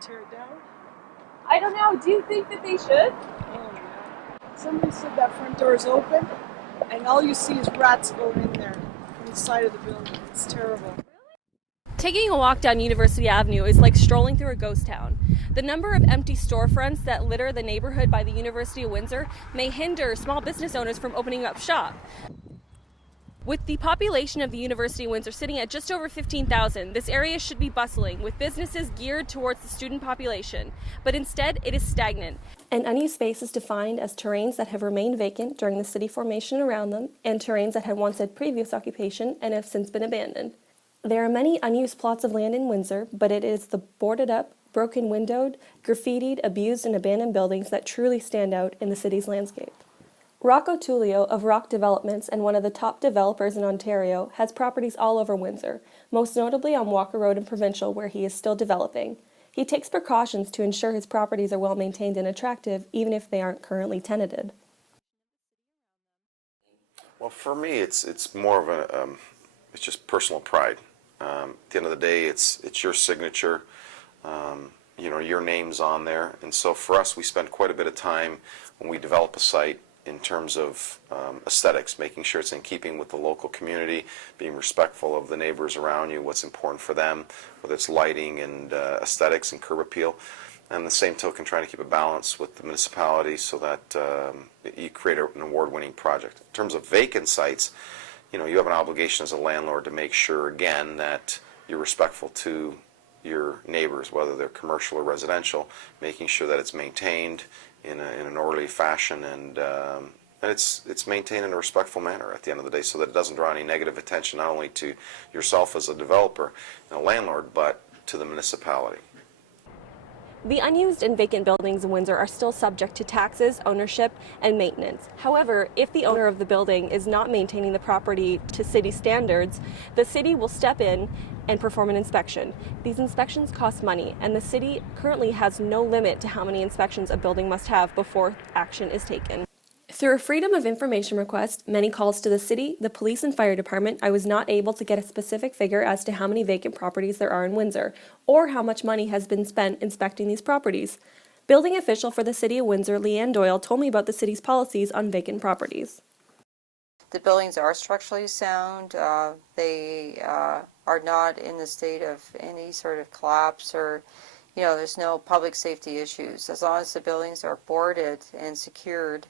tear it down? I don't know. Do you think that they should? Oh yeah. Somebody said that front door is open, and all you see is rats going in there from the side of the building. It's terrible. Taking a walk down University Avenue is like strolling through a ghost town. The number of empty storefronts that litter the neighborhood by the University of Windsor may hinder small business owners from opening up shop. With the population of the University of Windsor sitting at just over 15,000, this area should be bustling, with businesses geared towards the student population. But instead, it is stagnant. An unused space is defined as terrains that have remained vacant during the city formation around them, and terrains that had once had previous occupation and have since been abandoned. There are many unused plots of land in Windsor, but it is the boarded up, broken windowed, graffitied, abused, and abandoned buildings that truly stand out in the city's landscape. Rocco Tullio of Rock Developments and one of the top developers in Ontario has properties all over Windsor, most notably on Walker Road and Provincial, where he is still developing. He takes precautions to ensure his properties are well maintained and attractive, even if they aren't currently tenanted. Well, for me, it's more of a it's just personal pride. At the end of the day, it's your signature. Your name's on there, and so for us, we spend quite a bit of time when we develop a site in terms of aesthetics, making sure it's in keeping with the local community, being respectful of the neighbors around you, what's important for them, whether it's lighting and aesthetics and curb appeal. And the same token, trying to keep a balance with the municipality so that you create an award-winning project. In terms of vacant sites, you have an obligation as a landlord to make sure, again, that you're respectful to your neighbors, whether they're commercial or residential, making sure that it's maintained in an orderly fashion and it's maintained in a respectful manner at the end of the day, so that it doesn't draw any negative attention not only to yourself as a developer and a landlord, but to the municipality. The unused and vacant buildings in Windsor are still subject to taxes, ownership, and maintenance. However, if the owner of the building is not maintaining the property to city standards, the city will step in and perform an inspection. These inspections cost money, and the city currently has no limit to how many inspections a building must have before action is taken. Through a Freedom of Information request, many calls to the city, the police, and fire department, I was not able to get a specific figure as to how many vacant properties there are in Windsor, or how much money has been spent inspecting these properties. Building official for the City of Windsor, Leanne Doyle, told me about the city's policies on vacant properties. The buildings are structurally sound. They are not in the state of any sort of collapse or, there's no public safety issues. As long as the buildings are boarded and secured,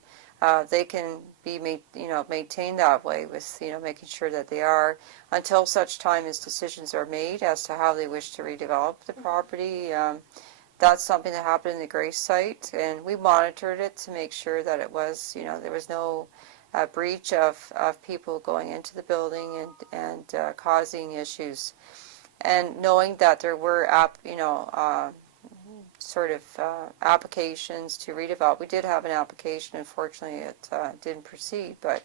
they can be maintained that way with making sure that they are, until such time as decisions are made as to how they wish to redevelop the property. That's something that happened in the Grace site, and we monitored it to make sure that it was, there was no breach of people going into the building and causing issues. And knowing that there were applications to redevelop. We did have an application. Unfortunately, it didn't proceed. But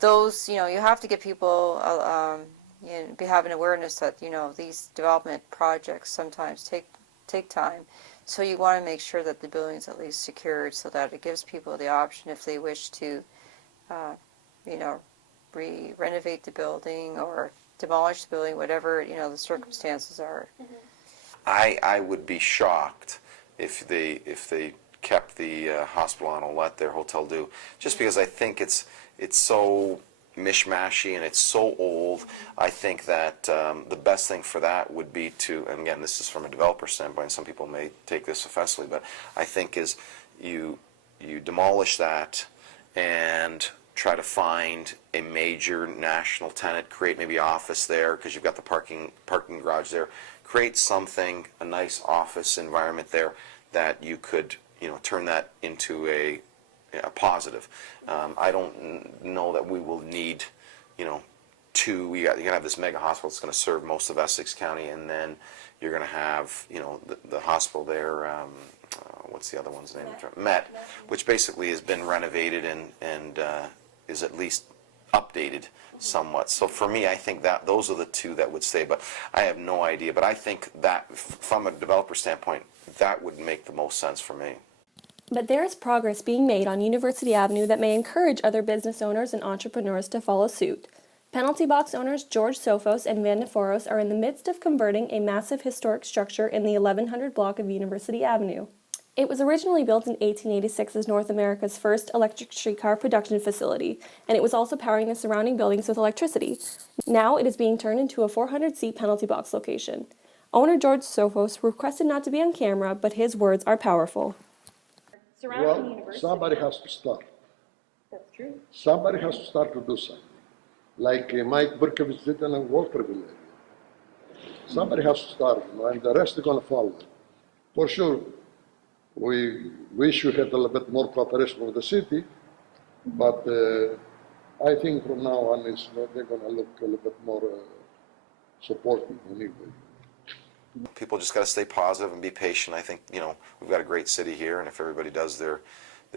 those, you have to get people have an awareness that these development projects sometimes take time. So you want to make sure that the building is at least secured, so that it gives people the option if they wish to, renovate the building or demolish the building, whatever the circumstances are. Mm-hmm. I would be shocked if they kept the hospital on and let their hotel do, just because I think it's so mishmashy and it's so old. I think that the best thing for that would be to, and again, this is from a developer standpoint, some people may take this offensively, but I think is you demolish that and try to find a major national tenant, create maybe office there because you've got the parking garage there, create something, a nice office environment there that you could turn that into a positive. I don't know that we will need two. You're gonna have this mega hospital that's going to serve most of Essex County, and then you're going to have the hospital there. What's the other one's name? Met, which basically has been renovated and is at least updated somewhat. So for me, I think that those are the two that would stay, but I have no idea. But I think that from a developer standpoint, that would make the most sense for me. But there is progress being made on University Avenue that may encourage other business owners and entrepreneurs to follow suit. Penalty box owners George Sophos and Van Neforos are in the midst of converting a massive historic structure in the 1100 block of University Avenue. It was originally built in 1886 as North America's first electric streetcar production facility, and it was also powering the surrounding buildings with electricity. Now it is being turned into a 400-seat penalty box location. Owner George Sophos requested not to be on camera, but his words are powerful. Well, somebody has to start. That's true. Somebody has to start to do something. Like Mike Berkowitz did in Walterville area. Somebody has to start, and the rest are going to follow. For sure, we wish we had a little bit more cooperation with the city, but I think from now on they're going to look a little bit more supportive anyway. People just got to stay positive and be patient. I think, we've got a great city here, and if everybody does their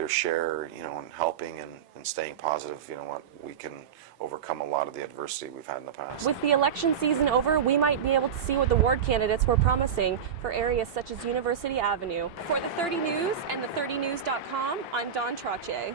share, in helping and staying positive, we can overcome a lot of the adversity we've had in the past. With the election season over, we might be able to see what the ward candidates were promising for areas such as University Avenue. For the 30 News and the 30news.com, I'm Dawn Trottier.